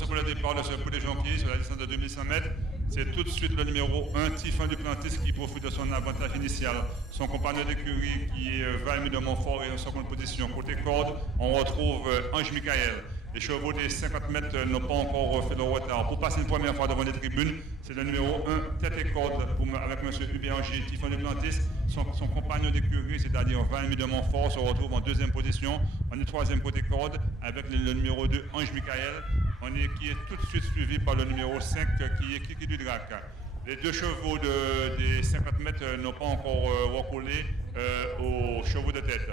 Attention pour le départ de ce coup des jonquilles sur la distance de 2100 mètres. C'est tout de suite le numéro 1, Tiffin Duplantis, qui profite de son avantage initial. Son compagnon d'écurie qui est Valmy de Montfort est en seconde position. Côté corde, on retrouve Ange Michael. Les chevaux des 50 mètres n'ont pas encore fait le retard. Pour passer une première fois devant les tribunes, c'est le numéro 1, tête et corde, avec M. Hubert Angier, Tiffin Duplantis. Son compagnon d'écurie, c'est-à-dire Valmy de Montfort, se retrouve en deuxième position. On est troisième côté corde avec le numéro 2, Ange Michael. Qui est tout de suite suivi par le numéro 5, qui est Kiki du Drac. Les deux chevaux des 50 mètres n'ont pas encore recollé aux chevaux de tête.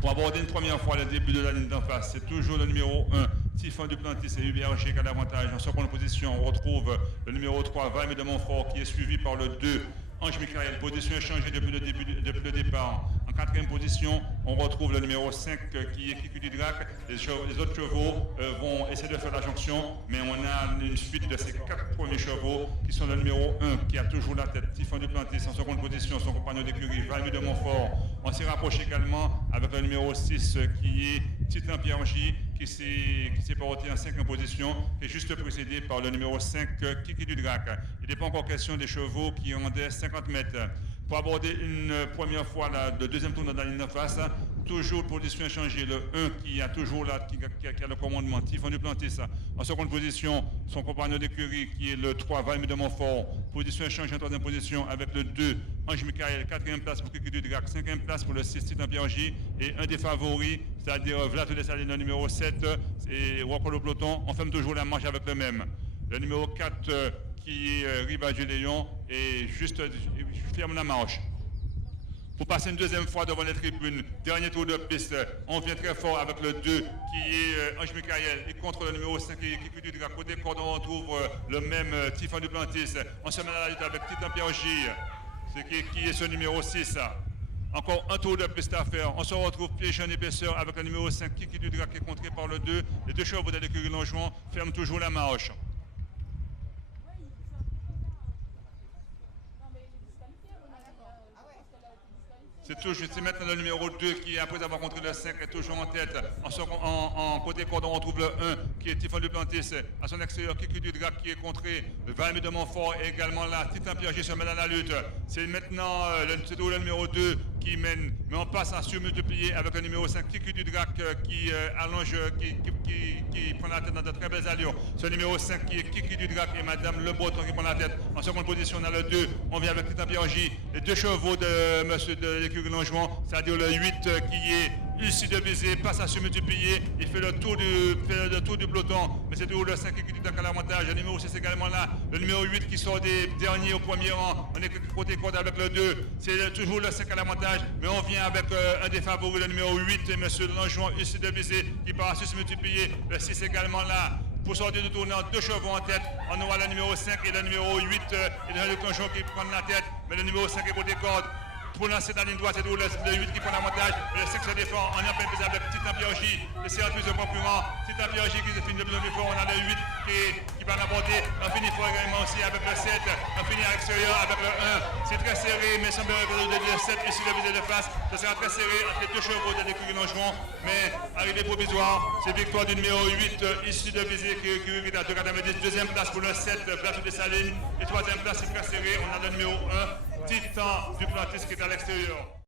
Pour aborder une première fois le début de la ligne d'en face, c'est toujours le numéro 1, Tiffin Duplantis et Hubert G qui a l'avantage. En seconde position, on retrouve le numéro 3, Valmy de Montfort, qui est suivi par le 2, Ange Michael. Position échangée depuis le départ. En quatrième position, on retrouve le numéro 5 qui est Kiki du Drac. Les autres chevaux vont essayer de faire la jonction, mais on a une suite de ces 4 premiers chevaux qui sont le numéro 1 qui a toujours la tête, Tiffin Duplantis. En seconde position, son compagnon d'écurie, Valmy de Montfort. On s'y rapproche également avec le numéro 6 qui est Titan Pierre J, qui s'est porté en 5e position, et juste précédé par le numéro 5, Kiki du Drac. Il n'est pas encore question des chevaux qui ont des 50 mètres. Pour aborder une première fois le deuxième tour de la ligne de face, toujours position échangée, le 1 qui a toujours qui a le commandement, Tiffin Duplantis. En seconde position, son compagnon d'écurie qui est le 3, Valmy de Montfort. Position échangée en troisième position avec le 2, Ange Michael. 4e place pour Kiki du Drac. 5e place pour le 6, Titan Pierre J. Et un des favoris, c'est-à-dire Vlad de Saline, le numéro 7, et Walker le peloton. On ferme toujours la marche avec le même. Le numéro 4, qui est Riva du Léon, et juste ferme la marche. Pour passer une deuxième fois devant les tribunes, dernier tour de piste, on vient très fort avec le 2 qui est Ange Michael et contre le numéro 5 qui est Kiki du Drac. Côté corde, on retrouve le même Tiffin Duplantis. On se met à la lutte avec Titan Pierre J, qui est ce numéro 6. Encore un tour de piste à faire. On se retrouve piégé en épaisseur avec le numéro 5 Kiki du Drac qui est contré par le 2. Les deux chevaux de l'écurie Longeron ferment toujours la marche. C'est maintenant le numéro 2 qui, après avoir contré le 5, est toujours en tête. En côté corde, on retrouve le 1 qui est Tiffin Duplantis. À son extérieur, Kiki du Drac qui est contré. Valmy de Montfort est également là. Titan Pierre J se met dans la lutte. C'est maintenant le numéro 2 qui mène. Mais on passe à surmultiplier avec le numéro 5, Kiki du Drac qui allonge, qui prend la tête dans de très belles allures. Ce numéro 5 qui est Kiki du Drac et Madame Le Breton qui prend la tête. En seconde position, on a le 2. On vient avec Titan Pierre J. Les deux chevaux de monsieur de l'écurie Longeron, c'est-à-dire le 8 qui est issu de baiser, passe à se multiplier, il fait le tour du peloton, mais c'est toujours le 5 qui est à l'avantage. Le numéro 6 également là, le numéro 8 qui sort des derniers au premier rang, on est côté corde avec le 2, c'est toujours le 5 à l'avantage, mais on vient avec un des favoris, le numéro 8, M. Longeron, issu de baiser, qui part à se multiplier, le 6 également là. Pour sortir du tournant, deux chevaux en tête, on aura le numéro 5 et le numéro 8, et le Longeron qui prend la tête, mais le numéro 5 est côté corde. Pour lancer dans la ligne droite, c'est toujours le 8 qui prend l'avantage. Le 5 se défend en plein pesable avec Titan Pierre J. Le CR plus de concurrent. Titan Pierre J qui se finit de plus en plus fort. On a le 8 qui va l'apporter. On finit fort également aussi avec le 7. On finit à l'extérieur avec le 1. C'est très serré, mais il semblerait que le 7 ici le visé de face. Ça sera très serré entre les deux chevaux de l'écurie Longeron. Mais arrivé provisoire, c'est victoire du numéro 8 issu de visé qui est à 2,90. Deuxième place pour le 7, Plateau des Salines. Et troisième place, c'est très serré. On a le numéro 1. Titan Duplantis qui est à l'extérieur.